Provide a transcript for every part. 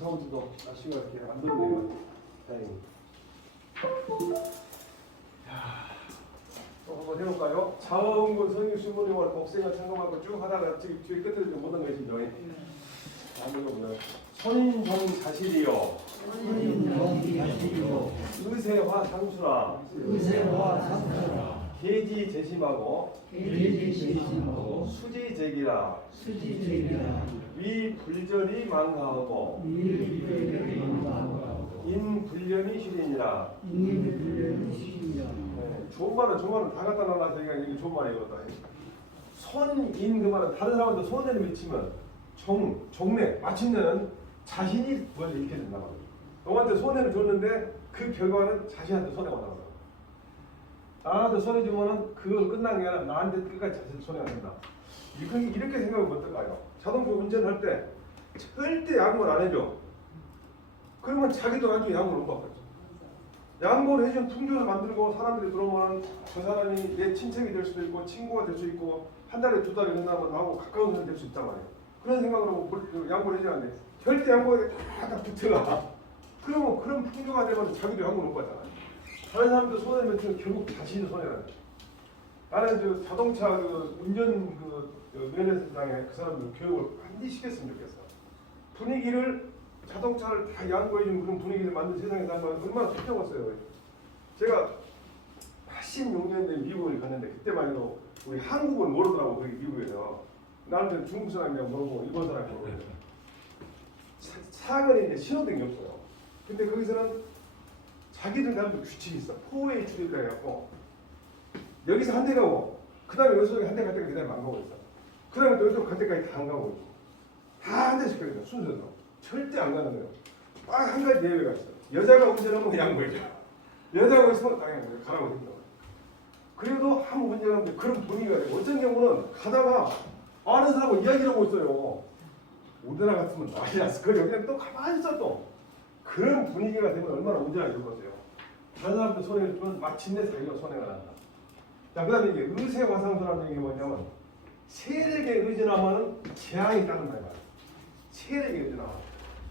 사원들도 날씨가 이렇게 안 덥네요. 다행히. 또 한번 해볼까요? 자원군 성육신문의원 복생을 참고하고 쭉 하다가 지금 뒤에 끝에 좀 못한 거 있죠. 한번 해보면 선인종 자실이요 의세화 상수라 계지 재심하고 수지 제기라 위 불절이 망가하고 인 불련이 휴린이라. 좋은 말은 다 갖다 놔서 이게 좋은 말이거든. 손인 그 말은 다른 사람한테 손해를 미치면 종래 마침내는 자신이 뭘 잃게 된다 말이야. 너한테 손해를 줬는데 그 결과는 자신한테 손해가 나거든. 나한테 손해 주면은 그거 끝난 게 아니라 나한테 끝까지 자신 손해가 된다. 이렇게 생각하면 어떨까요? 자동차 운전할 때 절대 양보를 안 해줘. 그러면 자기도 나중에 양보를 못 받겠죠. 양보를 해준 풍조를 만들고 사람들이 들어오면 그 사람이 내 친척이 될 수도 있고 친구가 될 수 있고 한 달에 두 달에 된다면 나하고 가까운 사람이 될 수 있단 말이에요. 그런 생각으로 양보를 해줘야 하는데 절대 양보에 딱 붙어가. 그러면 그런 풍조가 되면 자기도 양보를 못 받잖아요. 다른 사람도 손해를 주면 결국 자신이 손해가 돼요. 나는 자동차 운전 면허상에 그 사람들 교육을 반드시 시켰으면 좋겠어. 분위기를 자동차를 다 양보해주는 그런 분위기를 만든 세상에 살면 얼마나 좋겠어요. 제가 86년도에 미국을 갔는데 그때만 해도 우리 한국을 모르더라고. 거기 미국에서 나는 중국 사람이랑 모르고 일본 사람이랑 모르고 사거리 이제 신호등이 없어요. 근데 거기서는 자기들 나름대로 규칙이 있어. 포웨이 출입이라 해갖고 여기서 한 대 가고 그 다음에 여기서 한 대 갈 때까지 그 다음에 안 가고 있어. 그 다음에 또 이쪽 갈 때까지 다 안 가고 있고 다 한 대씩 가거든. 순서대로 절대 안 가는 거예요. 딱 한 가지 예외가 있어. 여자가 운전하면 양보해줘. 여자가 있으면 당연히 가라고 합니다. 그래도 한번 운전하는데 그런 분위기가 돼요. 어떤 경우는 가다가 아는 사람하고 이야기를 하고 있어요. 우리나라 같으면 난리 났어. 그냥 또 가만히 있어 또. 그런 분위기가 되면 얼마나 운전하기 좋겠어요. 다른 사람들 손해를 주면 마침내 자기가 손해가 난다. 자, 그 다음에 이게 의세화상수라는 얘기가 뭐냐면 세력에 의존하면 재앙이 따른다. 세력에 의존하면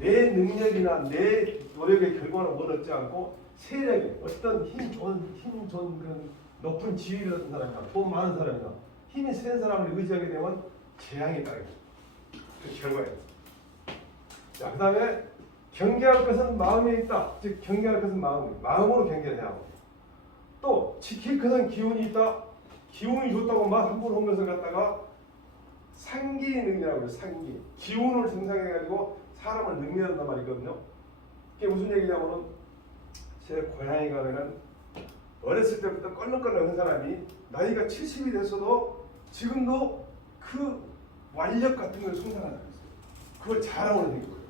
내 능력이나 내 노력의 결과를 얻지 않고 세력에 어떤 힘 좋은 그런 높은 지위를 얻은 사람이나 돈 많은 사람이나 힘이 센 사람을 의지하게 되면 재앙이 따르게 그 결과예요. 자, 그 다음에 경계할 것은 마음에 있다. 즉 경계할 것은 마음으로 경계해야 하고 또 지킬 것은 기운이 있다. 기운이 좋다고 막 함부로 하면서 갔다가 상기 능력이라고 해요. 상기. 기운을 생성해가지고 사람을 능멸한단 말이거든요. 그게 무슨 얘기냐면은 제 고향에 가면은 어렸을 때부터 껄렁껄렁한 사람이 나이가 70이 됐어도 지금도 그 완력 같은 걸 생산하는 거예요. 그걸 잘하고 있는 거예요.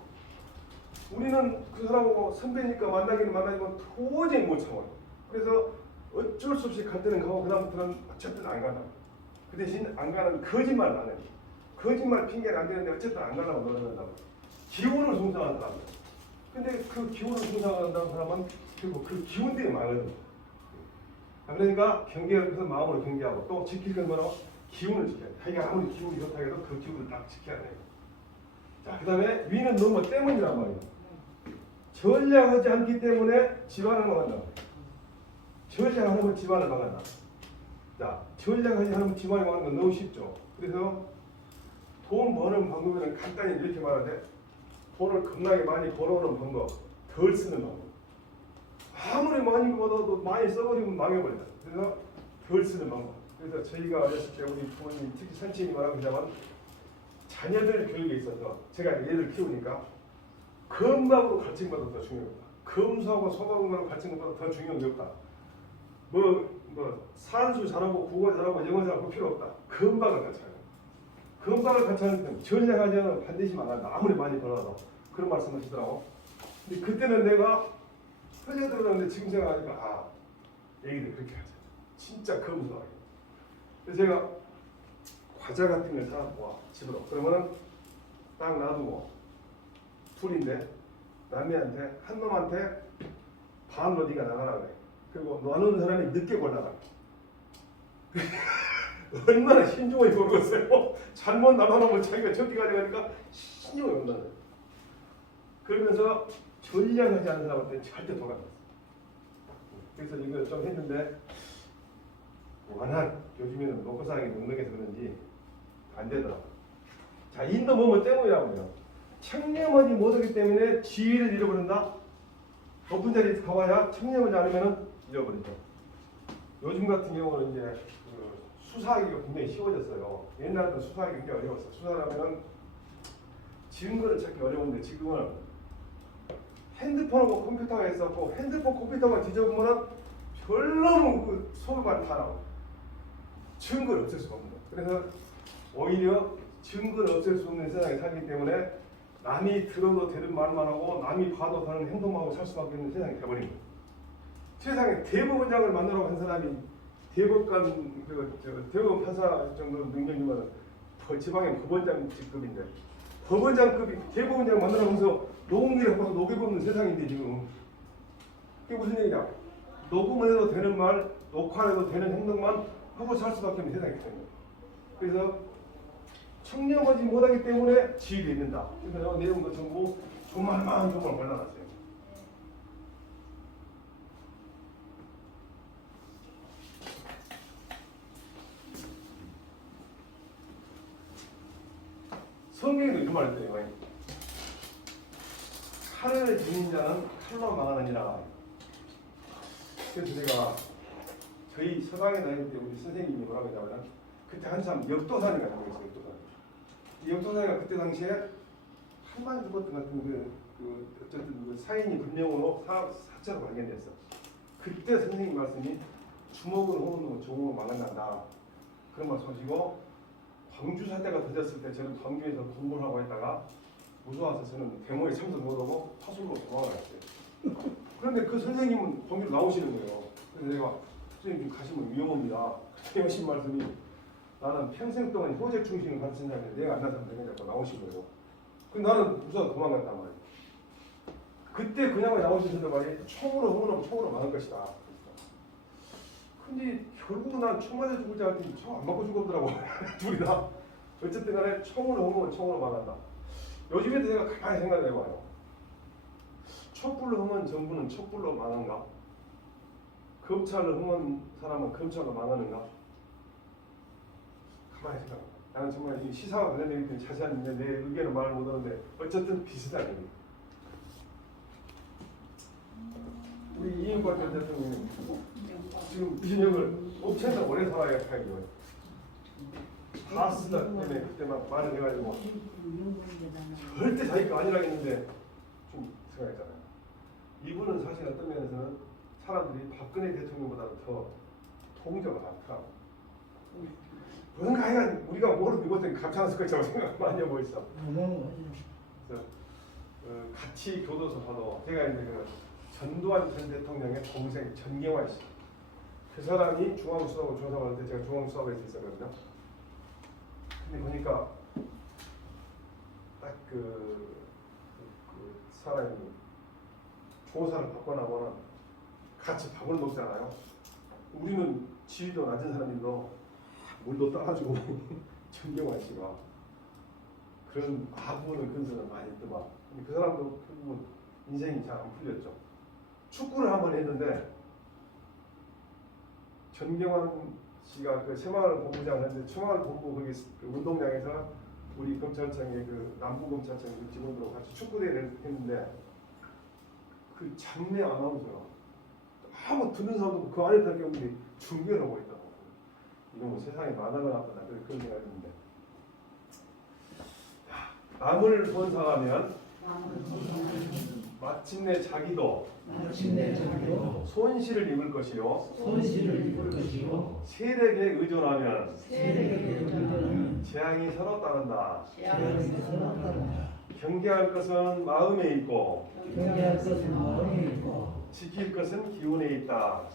우리는 그 사람하고 선배니까 만나지만 도저히 못 참아요. 그래서 어쩔 수 없이 갈 때는 가고 그 다음부터는 어쨌든 안 가나. 그 대신 안 가는 거짓말을 안 해요. 거짓말 핑계는 안 되는데 어쨌든 안 가려고 노력한다고. 기운을 숭상하는 사람. 근데 그 기운을 숭상한다는 사람은 결국 그 기운 때문에 망하거든요. 그러니까 경계할 것은 마음으로 경계하고 또 지킬 건 뭐라고? 기운을 지켜야 돼. 자기가 아무리 기운이 좋다 해도 그 기운을 딱 지켜야 돼요. 자, 그 다음에 위는 너무 때문이란 말이에요. 전략하지 않기 때문에 집안을 망한다. 전략하면 집안을 망한다. 자, 전략하지 않으면 집안을 망하는 건 너무 쉽죠. 그래서 돈 버는 방법에는 간단히 이렇게 말하는데 돈을 겁나게 많이 벌어오는 방법, 덜 쓰는 방법. 아무리 많이 벌어도 많이 써버리면 망해버린다. 그래서 덜 쓰는 방법. 그래서 저희가 어렸을 때 우리 부모님, 특히 선생님이 말하자면 자녀들 교육에 있어서 제가 얘를 키우니까 금방으로 가르친 것보다 더 중요하다. 검수하고 소방으로 가르친 것보다 더 중요한 게 없다. 산수 잘하고 국어 잘하고 영어 잘하고 필요 없다. 금방을 가르쳐요. 금방을 가르치는 때 전략하지 않으면 반드시 망한다. 아무리 많이 벌어도 그런 말씀하시더라고. 근데 그때는 내가 흘려들었는데 지금 생각하니까 얘기를 그렇게 하죠. 진짜 검소하게. 그래서 제가 과자 같은 걸 사갖고 와 집으로. 그러면은 딱 놔두고 둘인데 남매한테 한 놈한테 반으로 네가 나가라 그래. 그리고 나누는 사람이 늦게 골라가. 얼마나 신중하게 모르겠어요. 잘못 나눠놓으면 자기가 저기 가져가니까 신중하게 온다는. 그러면서 전략하지 않은 사람한테 절대 도가 안 났어. 그래서 이걸 좀 했는데 워낙 요즘에는 먹고 사는 게 넉넉해서 그런지 안 되더라고. 자, 인도 뭐뭐 때문이라고요. 청렴하지 못하기 때문에 지위를 잃어버린다. 높은 자리에 가봐야 청렴하지 않으면 잃어버리죠. 요즘 같은 경우는 이제 그 수사하기가 굉장히 쉬워졌어요. 옛날에는 수사하기 굉장히 어려웠어. 수사하면은 증거를 찾기 어려운데 지금은 핸드폰하고 컴퓨터가 있었고 핸드폰 컴퓨터만 뒤져보면은 별로 그 소유가 다 나와. 증거를 없앨 수가 없는 거야. 그래서 오히려 증거를 없앨 수 없는 세상에 살기 때문에 남이 들어도 되는 말만 하고 남이 봐도 되는 행동만 하고 살 수밖에 없는 세상이 돼버린 거예요. 세상에 대법원장을 만나라고 한 사람이 대법관 대법원 판사 정도 능력이면 지방의 법원장급인데 법원장급이 대법원장 만나라고 해서 녹음기를 갖고서 녹여보는 세상인데 지금 그게 무슨 얘기냐? 녹음을 해도 되는 말, 녹화를 해도 되는 행동만 하고 살 수밖에 없는 세상이 되는 거예요. 그래서 청렴하지 못하기 때문에 지위를 잃는다. 그래서 내용도 전부 조말만 골라놨어요. 성경에도 이런 말을 했어요. 칼을 지닌 자는 칼로 망하느니라. 그래서 제가 저희 서강에 다닐 때 우리 선생님이 뭐라고 했냐면 그때 한참 역도산이가 있어요. 이 역도산이가 그때 당시에 한만 죽었던 같은 어쨌든 그 사인이 불명으로 사체로 발견됐어. 그때 선생님 말씀이 주먹으로 호는 놈은 종으로 망한다. 그런 말씀하시고 광주 사태가 터졌을 때 저는 광주에서 공부를 하고 있다가 무서워서 저는 데모에 참석 못하고 파술로 도망을 했어요. 그런데 그 선생님은 광주로 나오시는 거예요. 그래서 내가 선생님 가시면 위험합니다. 그때 하신 말씀이 나는 평생 동안 효적 중심을 가르친다는데 내가 안 나서면 되겠냐고 나오신 거예요. 근데 나는 무서워 도망갔단 말이에요. 그때 그냥 나오시는 말이 총으로 흥분하고 총으로 막을 것이다. 근데 결국은 난 총 맞아 죽을 줄 알았더니 총 안 맞고 죽었더라고. 둘이 다. 어쨌든 간에 총으로 흥분하면 총으로 막았다. 요즘에도 제가 가만히 생각을 해봐요. 촛불로 흥한 정부는 촛불로 망한가? 검찰로 흥한 사람은 검찰로 망하는가? 가만히 생각해. 나는 정말 이 시사와 관련된 얘기들이 자세한 내 의견을 말을 못하는데 어쨌든 비슷한 얘기. 우리 이인권 전 대통령이 지금 비진역을 업체에서 오래 살아야 할까요? 다 쓰다 때문에 그때 막 말을 해가지고 절대 자기 거 아니라고 했는데 좀 생각했잖아요. 이분은 사실 어떤 면에서는 사람들이 박근혜 대통령보다 더 통제가 많더라고. 뭔가 하여간 우리가 뭐를 누구든 감춰놨을 것이라고 생각 많이 하고 있어. 그래서 같이 교도소 봐도 제가 이제 그 전두환 전 대통령의 동생 전경환 씨. 그 사람이 중앙수사부 조사받을 때 제가 중앙수사부에서 있었거든요. 근데 보니까 딱 그 사람이 조사를 받고 나면은 같이 밥을 먹잖아요. 우리는 지위도 낮은 사람인데도 물도 따가지고 전경환 씨가 그런 아부는 근성을 많이 있더만. 근데 그 사람도 결국은 인생이 잘 안 풀렸죠. 축구를 한번 했는데 전경환 씨가 그 새마을 본부장을 했는데 새마을 본부 거기 그 운동장에서 우리 검찰청의 그 남부검찰청 직원들하고 같이 축구대회를 했는데 그 장내 아나운서가 아무 듣는 사람도 그 안에 들어간 분이 중계를 하고 있다고. 이건 뭐 세상에 만화가 나쁘다 그런 생각이 드는데 남을 본사하면 마침내 자기도 손실을 입을 것이요 세력에 의존하면 재앙이 서로 따른다. 경계할 것은 마음에 있고 지킬 것은 기운에 있다.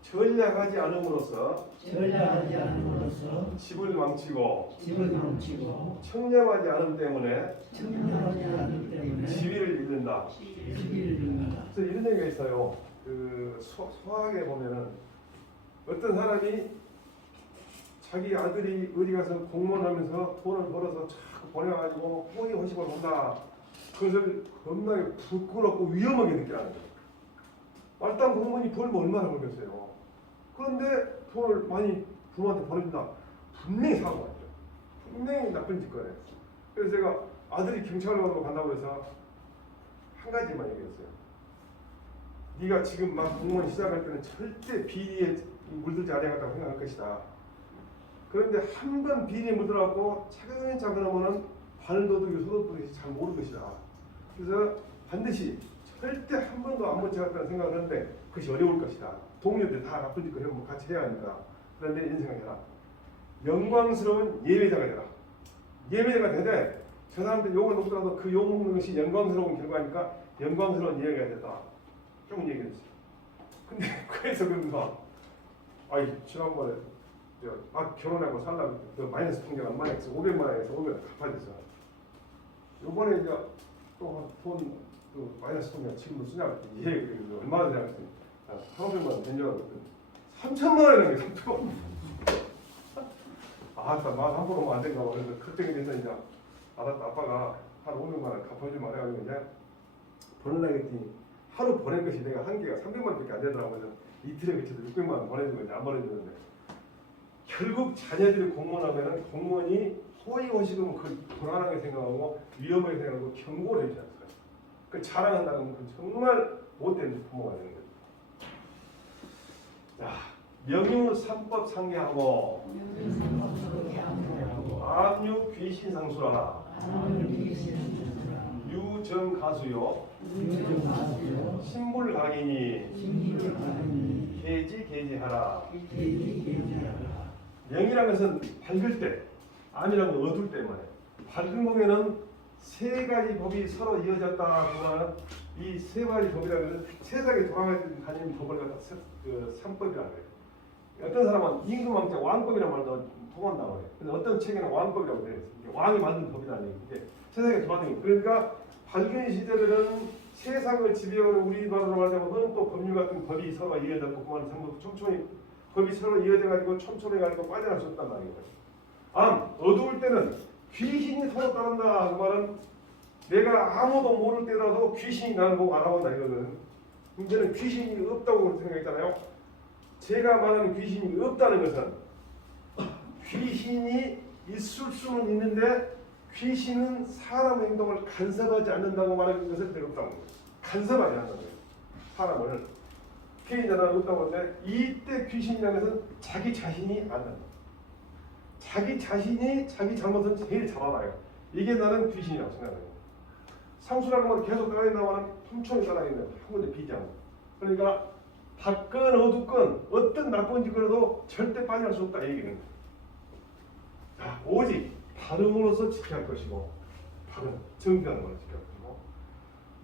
전략하지 않음으로써 집을 망치고 청렴하지 않음 때문에 지위를 잃는다. 그래서 이런 얘기가 있어요. 그 서학에 보면은 어떤 사람이 자기 아들이 어디 가서 공무원 하면서 돈을 벌어서 자꾸 보내가지고 호의호식을 한다. 그것을 겁나게 부끄럽고 위험하게 느끼라는 거예요. 말단 공무원이 벌면 얼마나 벌겠어요. 그런데 돈을 많이 부모한테 보내준다. 분명히 사고가 있죠. 분명히 나쁜 짓거리예요. 그래서 제가 아들이 경찰관으로 간다고 해서 한 가지만 얘기했어요. 네가 지금 막 공무원 시작할 때는 절대 비리에 물들지 않아야겠다고 생각할 것이다. 그런데 한 번 비리에 물들어갖고 차근차근 하면은 발도둑이 소도둑이 잘 모를 것이다. 그래서 반드시 절대 한 번도 안 못하겠다는 생각을 하는데 그것이 어려울 것이다. 동료들 다 나쁜 짓거리 하면 같이 해야 하니까. 그런데 이런 생각해라. 영광스러운 예배자가 되라. 예배자가 되되 저 사람들 욕을 먹더라도 그 욕 먹는 것이 영광스러운 결과니까 영광스러운 예배가 되다. 조금 얘기했어요. 근데 그래서 그런가? 아이 지난번에 결혼하고 살라고 그 마이너스 통장을 많이 해서 500만 원에서 500만 원 갚아줬어. 요번에 이제 또 돈 마이너스 통장 지금 쓰냐고 그래서 얼마나 생각했더니 400만 원 된 줄 알았더니 3천만 원이라는 게 3천만 원. 아따 말 함부로 하면 안 된가 봐. 그래서 걱정이 돼서 이제 알았다 아빠가 한 500만 원 갚아주면 해가지고 이제 보내려겠더니 하루 보낸 것이 내가 한계가 300만 원밖에 안 되더라고. 그래서 이틀에 그쳐서 600만 원 보내주고 이제 안 보내주는데 결국 자녀들이 공무원하면은 공무원이 호의호식은 그걸 불안하게 생각하고 위험하게 생각하고 경고를 해주지 않습니까? 그 자랑한다는 건 정말 못된 부모가 되는 거죠. 자, 명유 삼법 상계하고 압류 귀신 상술하라. 유정 가수요. 신불 강인이 계지하라. 명이라는 것은 밝을 때, 암이라는 건 어두울 때 말이에요. 밝은 공에는 세 가지 법이 서로 이어졌다 보면 이 세 가지 법이라는 것은 세상에 돌아가는 법을 갖다 삼법이라고 해요. 어떤 사람은 임금왕자 왕법이라는 말도 통한다고 해요. 근데 어떤 책에는 왕법이라고 되어 있어요. 왕이 만든 법이라는 얘기인데 세상에 돌아다니는 그러니까 밝은 시대들은 세상을 지배하는 우리말로 말하자면 헌법, 법률 같은 법이 서로 이어졌고 그만 상법 촘촘히 법이 서로 이어져가지고 촘촘해가지고 빠져날 수 없단 말이에요. 어두울 때는 귀신이 서로 따른다. 그 말은 내가 아무도 모를 때라도 귀신이 나를 보고 알아본다 이거는. 문제는 귀신이 없다고 생각했잖아요. 제가 말하는 귀신이 없다는 것은 귀신이 있을 수는 있는데 귀신은 사람 행동을 간섭하지 않는다고 말하는 것을 내가 없다고 합니다. 간섭하지 않는다는 거예요. 사람을. 피해자는 없다고 하는데 이때 귀신이라는 것은 자기 자신이 안 한다. 자기 자신이 자기 잘못은 제일 잘 알아요. 이게 나는 귀신이라고 생각해요. 상수라는 건 계속 따라다니면 촘촘히 따라다니는 한 군데 비지 않고. 그러니까 밝건 어둡건 어떤 나쁜 짓거리도 절대 빠져날 수 없다 얘기는. 자, 오직 발음으로서 지켜야 할 것이고 발음, 정교하는 걸 지켜야 할 것이고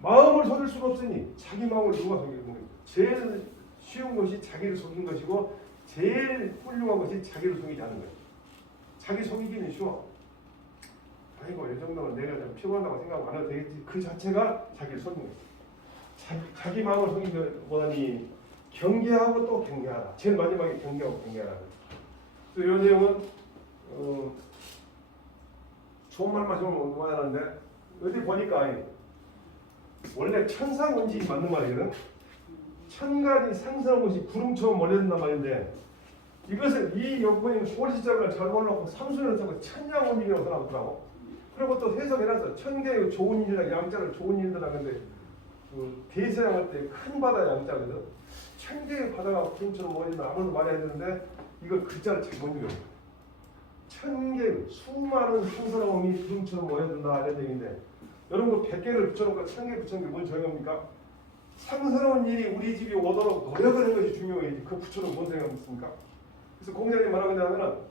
마음을 속일 수가 없으니 자기 마음을 누가 속이는 거예요. 제일 쉬운 것이 자기를 속인 것이고 제일 훌륭한 것이 자기를 속이지 않는 거예요. 자기 속이기는 쉬워. 아이고 이 정도는 내가 좀 피곤하다고 생각 안 해도 되겠지. 그 자체가 자기를 속인 거예요. 자기 마음을 속인 것보다니 경계하고 또 경계하라. 제일 마지막에 경계하고 경계하라. 그래서 이 내용은 좋은 말만 좀 하는데 어디 보니까 원래 천상운지 맞는 말이거든. 천간이 상승한 것이 구름처럼 몰려든단 말인데 이것을 이 여권인 호시자를 잘 몰라고 삼수를 써서 천냥운이라고 생각하더라고. 그리고 또 해석해놔서 천개의 좋은 일이라 양자를 좋은 일이라 하는데 그 대서양할 때 큰 바다 양자거든. 천개의 바다가 구름처럼 몰린다 아무도 말해야 되는데 이걸 글자를 잘못 읽어요. 천개 수많은 상스러움이 구름처럼 모여든다 이런 얘기인데 여러분 그 100개를 붙여놓고 1000개 붙여놓은 게 뭔 소용입니까? 상스러운 일이 우리 집에 오도록 노력을 하는 것이 중요해야지 그 붙여놓은 뭔 소용이 있습니까? 그래서 공자님 뭐라고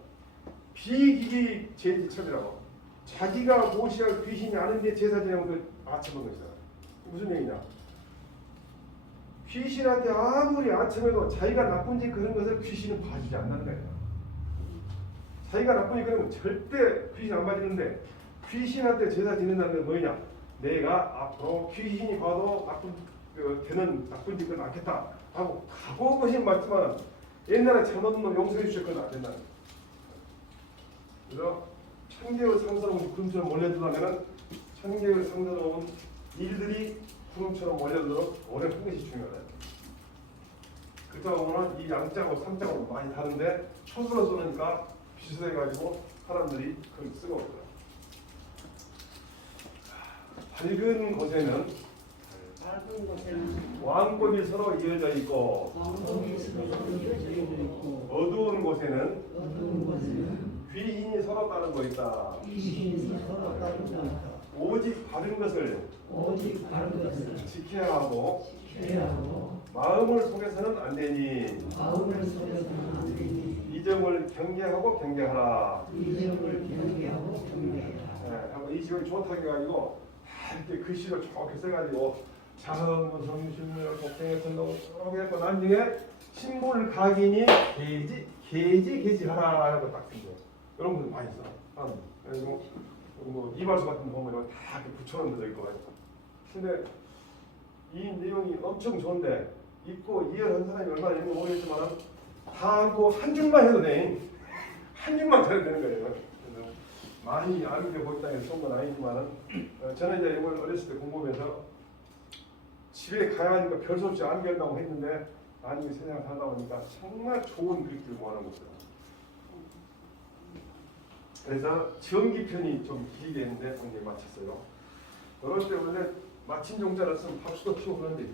비기기 제지첩이라고 자기가 모시할 귀신이 아는데 제사 지내면 그 아첨한 것이다. 무슨 얘기냐? 귀신한테 아무리 아첨해도 자기가 나쁜 짓 그런 것을 귀신은 봐주지 않는다는 거예요. 자기가 나쁜 짓 그런 건 절대 귀신 안 봐주는데 귀신한테 제사 지낸다는 건 뭐냐? 내가 앞으로 귀신이 봐도 되는 나쁜 짓은 않겠다 하고 각오하신 말지만 옛날에 잘못한 놈 용서해 주실 건 안 된다는 거예요. 그래서 천개의 상스러운 구름처럼 몰려들려면 천개의 상스러운 일들이 구름처럼 몰려들도록 오래 푸는 것이 중요하다. 그렇다 보면 이 양자하고 삼자하고 많이 다른데 초수로 쓰니까 비슷해가지고 사람들이 그걸 쓰고 있더라. 밝은 곳에는 밝은 곳에는 왕꽃이 서로 이어져 있고 왕국이 서로 이어져 있고 어두운 곳에는 어두운 곳에는 귀인이 서로 따르고 있다. 귀신이 서로 따르고 있다. 오직 바른 것을 오직 바른 것을 지켜야 하고 지켜야 하고 마음을 속에서는 안 되니 마음을 속여서는 안 되니 이 점을 경계하고 경계하라. 이 점을 경계하고 경계하라. 네, 한번 이 지역이 좋다고 해가지고 이렇게 글씨를 좋게 써가지고 자성문 성실물 복생에 등록 이렇게 했고 나중에 신물 각인이 게지하라 하고 딱 쓴거예요. 이런 것도 많이 써. 그래서 뭐 이발소 같은 거 보면 다 이렇게 붙여놓은 데도 있고. 근데 이 내용이 엄청 좋은데 읽고 이해한 사람이 얼마나 있는지 모르겠지만 다 하고 한 줄만 해도 돼. 한 줄만 잘해도 되는 거예요. 그래서 많이 아는 게 보였다 해서 좋은 건 아니지만 저는 이제 이걸 어렸을 때 공부하면서 집에 가야 하니까 별 수 없이 암기 한다고 했는데 나중에 세상 살다 보니까 정말 좋은 글귀를 모아놓은 거죠. 그래서 전기편이 좀 길게 했는데 오늘 마쳤어요. 그럴 때 원래 마친 종자를 쓰면 박수도 치고 그러는데